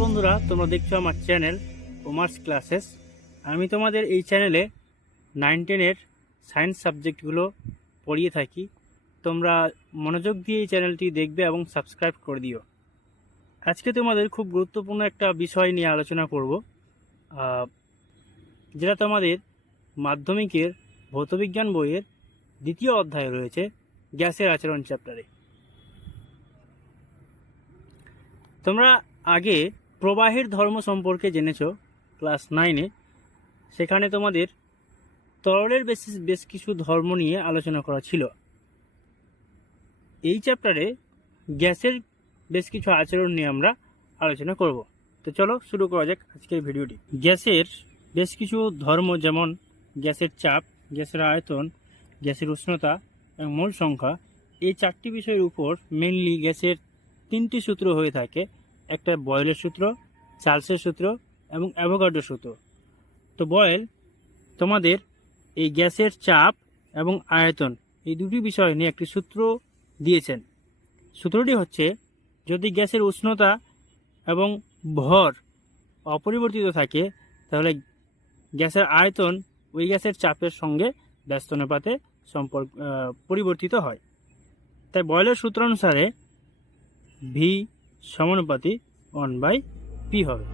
বন্ধুরা, তোমরা দেখছো আমার চ্যানেল কমার্স ক্লাসেস। আমি তোমাদের এই চ্যানেলে 9-10-এর সায়েন্স সাবজেক্টগুলো পড়িয়ে থাকি। তোমরা মনোযোগ দিয়ে এই চ্যানেলটি দেখবে এবং সাবস্ক্রাইব করে দিও। আজকে তোমাদের খুব গুরুত্বপূর্ণ একটা বিষয় নিয়ে আলোচনা করব, যেটা তোমাদের মাধ্যমিকের ভৌতবিজ্ঞান বইয়ের দ্বিতীয় অধ্যায়ে রয়েছে, গ্যাসের আচরণ চ্যাপ্টারে। তোমরা আগে প্রবাহের ধর্ম সম্পর্কে জেনেছ ক্লাস 9-এ। সেখানে তোমাদের তরলের বেশ কিছু ধর্ম নিয়ে আলোচনা করা ছিল। এই চ্যাপ্টারে গ্যাসের বেশ কিছু আচরণ নিয়ে আমরা আলোচনা করব। তো চলো শুরু করা যাক আজকের ভিডিওটি। গ্যাসের বেশ কিছু ধর্ম, যেমন গ্যাসের চাপ, গ্যাসের আয়তন, গ্যাসের উষ্ণতা এবং মোল সংখ্যা, এই চারটি বিষয়ের উপর মেনলি গ্যাসের তিনটি সূত্র হয়ে থাকে। একটা বয়েলের সূত্র, চার্লসের সূত্র এবং অ্যাভোগাড্রো সূত্র। তো বয়েল তোমাদের এই গ্যাসের চাপ এবং আয়তন এই দুটি বিষয় নিয়ে একটি সূত্র দিয়েছেন। সূত্রটি হচ্ছে, যদি গ্যাসের উষ্ণতা এবং ভর অপরিবর্তিত থাকে, তাহলে গ্যাসের আয়তন ওই গ্যাসের চাপের সঙ্গে ব্যস্ত অনুপাতে পরিবর্তিত হয়। তাই বয়েলের সূত্র অনুসারে ভি সমানুপাতি 1/p হবে।